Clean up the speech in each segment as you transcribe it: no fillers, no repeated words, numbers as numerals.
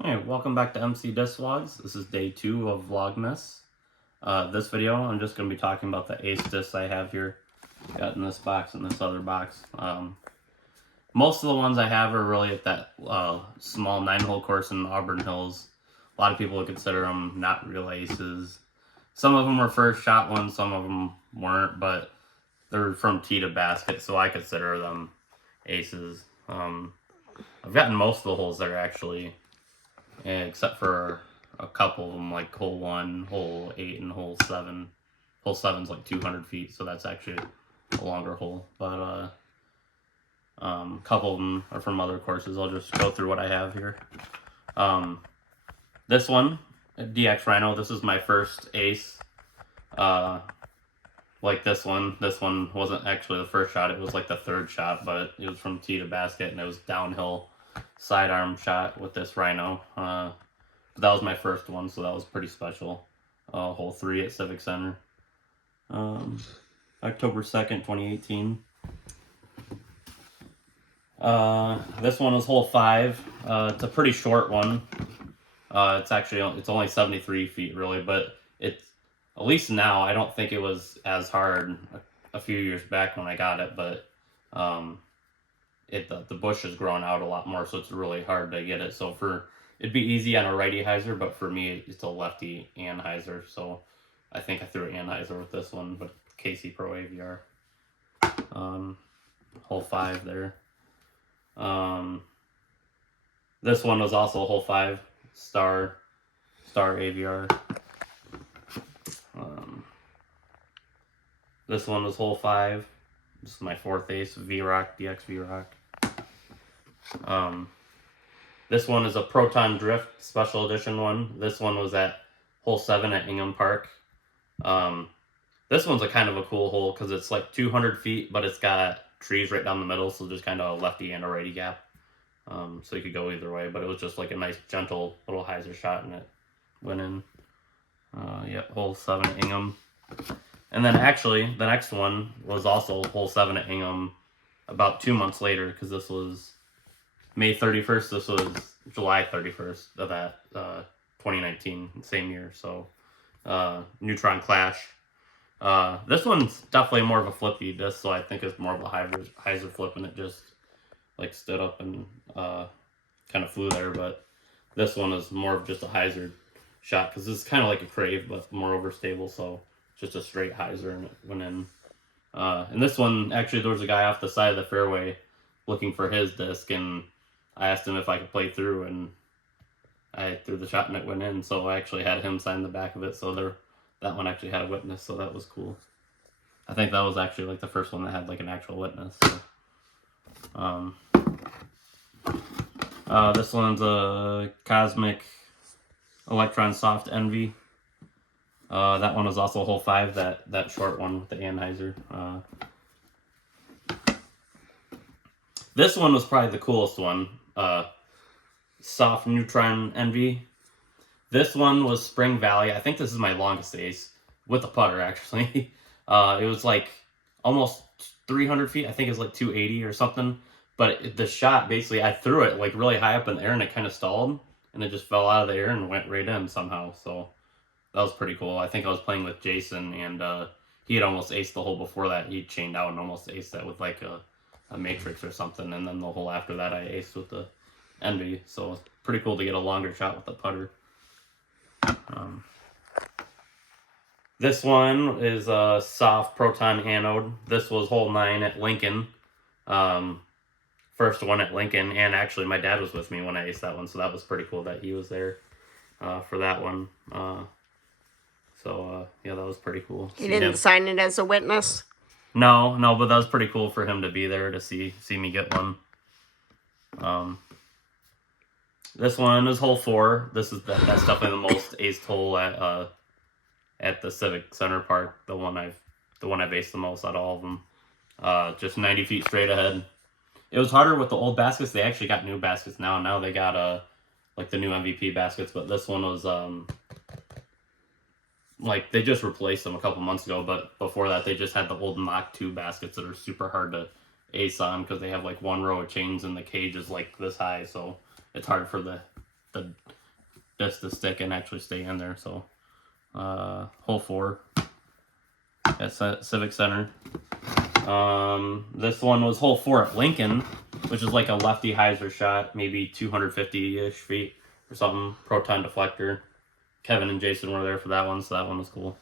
Hey, welcome back to MC Disc Vlogs. This is day 2 of Vlogmas. This video, I'm just going to be talking about the ace discs I have here. Got in this box and this other box. Most of the ones I have are really at that small 9-hole course in Auburn Hills. A lot of people would consider them not real aces. Some of them were first shot ones, some of them weren't, but they're from tee to basket, so I consider them aces. I've gotten most of the holes there actually. Except for a couple of them, like hole 1, hole 8, and hole 7. Hole 7's like 200 feet, so that's actually a longer hole. But a couple of them are from other courses. I'll just go through what I have here. This one, DX Rhino, this is my first ace. Like this one wasn't actually the first shot, it was like the third shot, but it was from tee to basket, and it was downhill sidearm shot with this Rhino. That was my first one, so that was pretty special. Hole 3 at Civic Center. October 2nd, 2018. This one was hole 5. It's a pretty short one. It's only 73 feet really, but it's, at least now, I don't think it was as hard a few years back when I got it, but the bush has grown out a lot more, so it's really hard to get it. So it'd be easy on a righty hyzer, but for me, it's a lefty Anheuser, so I think I threw an Anheuser with this one, but Casey Pro AVR. Hole 5 there. This one was also hole 5, Star AVR. This one was hole 5. This is my 4th ace, V-Rock, DX V-Rock. This one is a Proton Drift Special Edition one. This one was at hole 7 at Ingham Park. This one's a kind of a cool hole because it's like 200 feet, but it's got trees right down the middle, so there's kind of a lefty and a righty gap. So you could go either way, but it was just like a nice, gentle little hyzer shot, and it went in. Yep, hole 7 at Ingham. And then actually, the next one was also hole 7 at Ingham about 2 months later, because this was May 31st. This was July 31st of that 2019, same year. So, Neutron Clash. This one's definitely more of a flippy disc, so I think it's more of a hyzer flip, and it just like stood up and kind of flew there. But this one is more of just a hyzer shot, because this is kind of like a Crave, but more overstable, so just a straight hyzer, and it went in. And this one, actually, there was a guy off the side of the fairway looking for his disc, and I asked him if I could play through, and I threw the shot and it went in, so I actually had him sign the back of it, so that one actually had a witness, so that was cool. I think that was actually like the first one that had like an actual witness. So. This one's a Cosmic Electron Soft Envy. That one was also hole 5, that short one with the Anheuser. This one was probably the coolest one. Soft Neutron Envy. This one was Spring Valley. I think this is my longest ace with the putter, actually. It was like almost 300 feet. I think it was like 280 or something. But the shot, basically, I threw it like really high up in the air, and it kind of stalled, and it just fell out of the air and went right in somehow. So that was pretty cool. I think I was playing with Jason, and he had almost aced the hole before that. He chained out and almost aced that with like a matrix or something, and then the hole after that I aced with the Envy. So it's pretty cool to get a longer shot with the putter. This one is a soft Proton Anode. This was hole 9 at Lincoln. First one at Lincoln, and actually my dad was with me when I aced that one, so that was pretty cool that he was there for that one. Yeah, that was pretty cool. He didn't sign it as a witness? No, but that was pretty cool for him to be there to see me get one. This one is hole 4. That's definitely the most aced hole at the Civic Center Park. The one I've aced the most out of all of them. Just 90 feet straight ahead. It was harder with the old baskets. They actually got new baskets now. Now they got like the new MVP baskets, but this one was like they just replaced them a couple months ago, but before that they just had the old Mach 2 baskets that are super hard to ace on because they have like one row of chains and the cage is like this high, so it's hard for the the disc to stick and actually stay in there. So, hole 4 at Civic Center. This one was hole 4 at Lincoln, which is like a lefty hyzer shot, maybe 250-ish feet or something. Proton deflector. Kevin and Jason were there for that one, so that one was cool.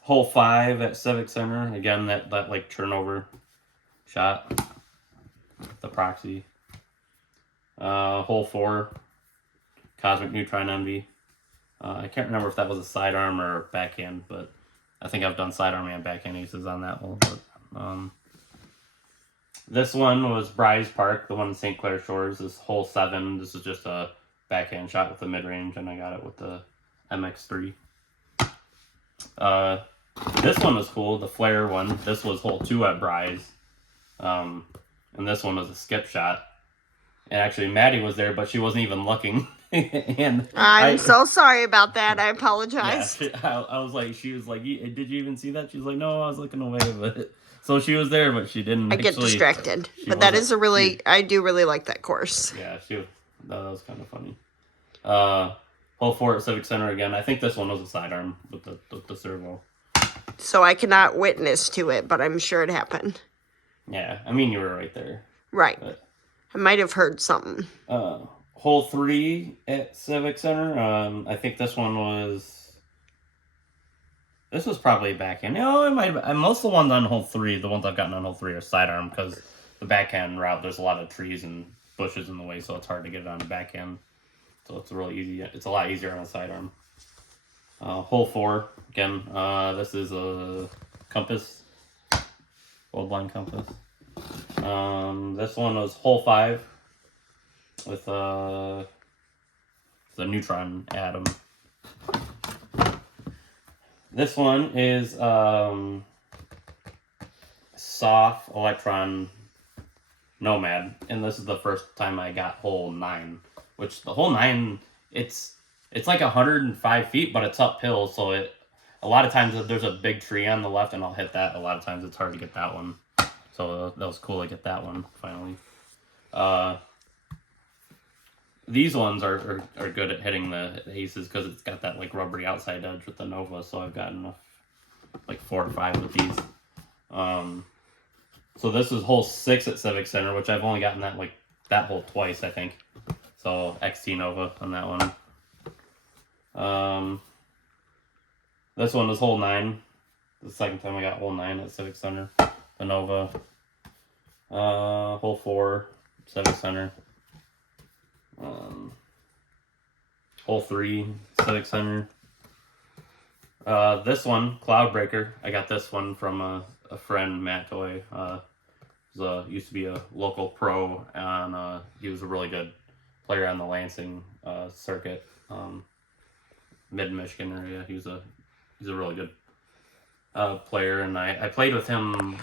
Hole 5 at Civic Center. Again, that like turnover shot. The proxy. Hole 4. Cosmic Neutron Envy. I can't remember if that was a sidearm or backhand, but I think I've done sidearm and backhand aces on that hole. But, this one was Bryce Park, the one in St. Clair Shores. This hole 7. This is just a backhand shot with the mid-range, and I got it with the MX3. This one was cool, the flare one. This was hole 2 at Bryce. And this one was a skip shot. And actually, Maddie was there, but she wasn't even looking. And I'm so sorry about that. I apologize. Yeah, I was like, she was like, did you even see that? She's like, no, I was looking away. But so she was there, but she didn't. I get distracted. But that is I do really like that course. Yeah, that was kind of funny. Hole 4 at Civic Center again. I think this one was a sidearm with the servo. So I cannot witness to it, but I'm sure it happened. Yeah, I mean, you were right there. Right. But, I might have heard something. Hole 3 at Civic Center. I think this one was... This was probably backhand. No, it might have... Most of the ones on hole 3, the ones I've gotten on hole 3 are sidearm, because the backhand route, there's a lot of trees and bushes in the way, so it's hard to get it on the backhand. So it's really easy. It's a lot easier on a sidearm. Hole 4, again, this is a compass. Gold blind compass. This one was hole 5 with the neutron atom. This one is soft electron nomad, and this is the first time I got hole 9, which the hole 9, it's like 105 feet, but it's uphill, so a lot of times there's a big tree on the left, and I'll hit that. A lot of times it's hard to get that one. So that was cool to get that one, finally. These ones are good at hitting the aces because it's got that like rubbery outside edge with the Nova, so I've gotten like 4 or 5 with these. So this is hole 6 at Civic Center, which I've only gotten that hole twice, I think. So XT Nova on that one. This one was hole 9. The second time I got hole 9 at Civic Center. The Nova. Hole 4, Civic Center. Hole 3, Civic Center. This one, Cloudbreaker. I got this one from a friend, Matt Toy. Used to be a local pro, and he was a really good player on the Lansing circuit, mid-Michigan area. He's a really good player, and I played with him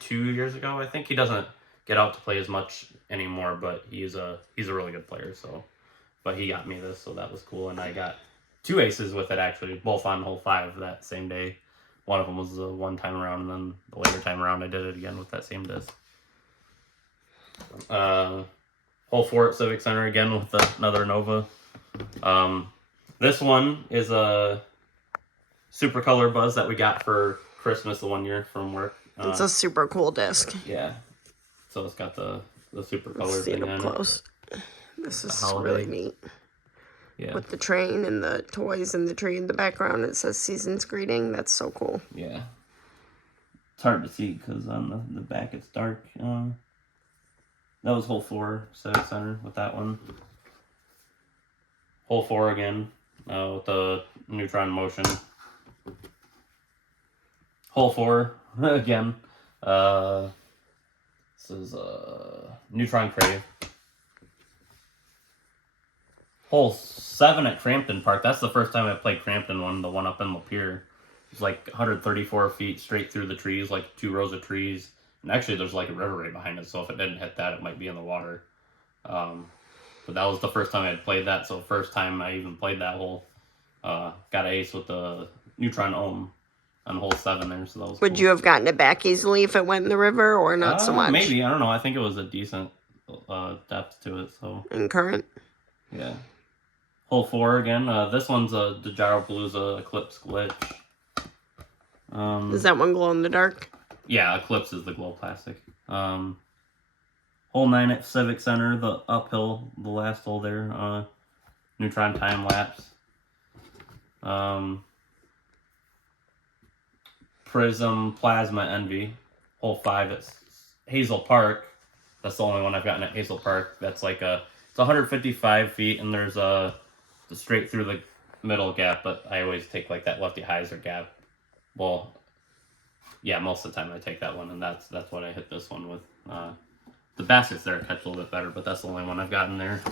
2 years ago, I think. He doesn't get out to play as much anymore, but he's a really good player. So, but he got me this, so that was cool, and I got 2 aces with it actually, both on hole 5 that same day. One of them was the one time around, and then the later time around I did it again with that same disc. Hole 4 at Civic Center again with another Nova. This one is a Super Color Buzz that we got for Christmas the one year from work. It's a super cool disc. Yeah. So it's got the Super Color See thing it on up close. This is really neat. Yeah. With the train and the toys and the tree in the background, it says Season's Greeting. That's so cool. Yeah. It's hard to see because on the back it's dark. That was hole 4, Civic Center with that one. Hole 4 again, with the neutron motion. Hole 4 again. This is Neutron Crave. Hole 7 at Crampton Park. That's the first time I played Crampton one, the one up in Lapeer. It's like 134 feet straight through the trees, like 2 rows of trees. And actually there's like a river right behind it, so if it didn't hit that, it might be in the water. But that was the first time I had played that, so first time I even played that hole. Got an ace with the Neutron Ohm on hole 7 there, so that was Would cool. you have gotten it back easily if it went in the river, or not so much? Maybe, I don't know. I think it was a decent depth to it. So And current. yeah. Hole 4 again. This one's a Palooza Eclipse glitch. Is that one glow in the dark? Yeah, Eclipse is the glow plastic. Hole 9 at Civic Center, the uphill, the last hole there. Neutron time lapse. Prism Plasma Envy. Hole 5 at Hazel Park. That's the only one I've gotten at Hazel Park. That's like it's 155 feet, and there's a straight through the middle gap, but I always take like that lefty hyzer gap. Well, yeah, most of the time I take that one, and that's what I hit this one with. The baskets there catch a little bit better, but that's the only one I've gotten there.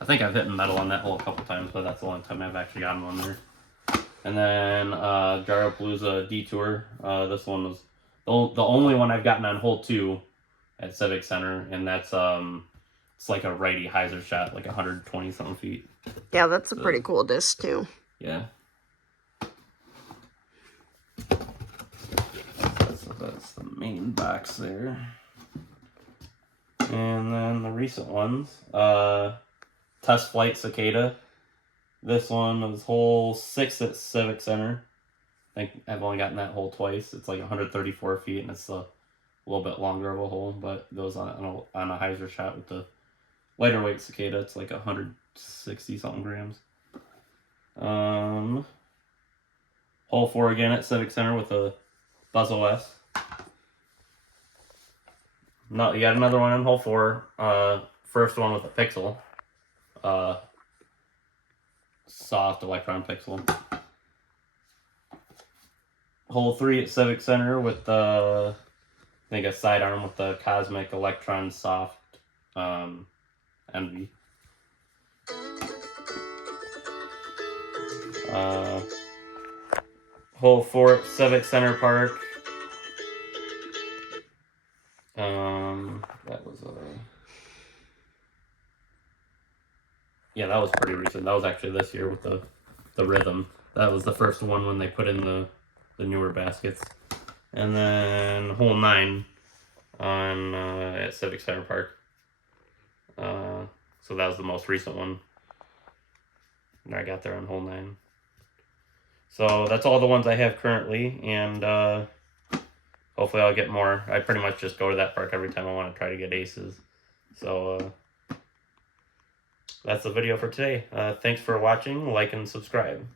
I think I've hit metal on that hole a couple times, but that's the only time I've actually gotten one there. And then Palooza Detour. This one was the only one I've gotten on hole 2 at Civic Center, and that's it's like a righty hyzer shot, like 120 something feet. Yeah, that's a pretty cool disc too. Yeah. That's the main box there. And then the recent ones, Test Flight Cicada. This one was hole 6 at Civic Center. I think I've only gotten that hole twice. It's like 134 feet, and it's a little bit longer of a hole, but it goes on a hyzer shot with the lighter weight Cicada. It's like 160 something grams. Hole 4 again at Civic Center with a Buzz OS. No, you got another one in hole 4. First one with a pixel. Soft electron pixel. Hole 3 at Civic Center with I think a sidearm with the Cosmic Electron Soft Envy. Hole 4 at Civic Center Park. That was yeah, that was pretty recent. That was actually this year with the Rhythm. That was the first one when they put in the newer baskets. And then hole 9 on at Civic Center Park. So that was the most recent one. And I got there on hole 9. So that's all the ones I have currently, and hopefully I'll get more. I pretty much just go to that park every time I want to try to get aces. So that's the video for today. Thanks for watching. Like and subscribe.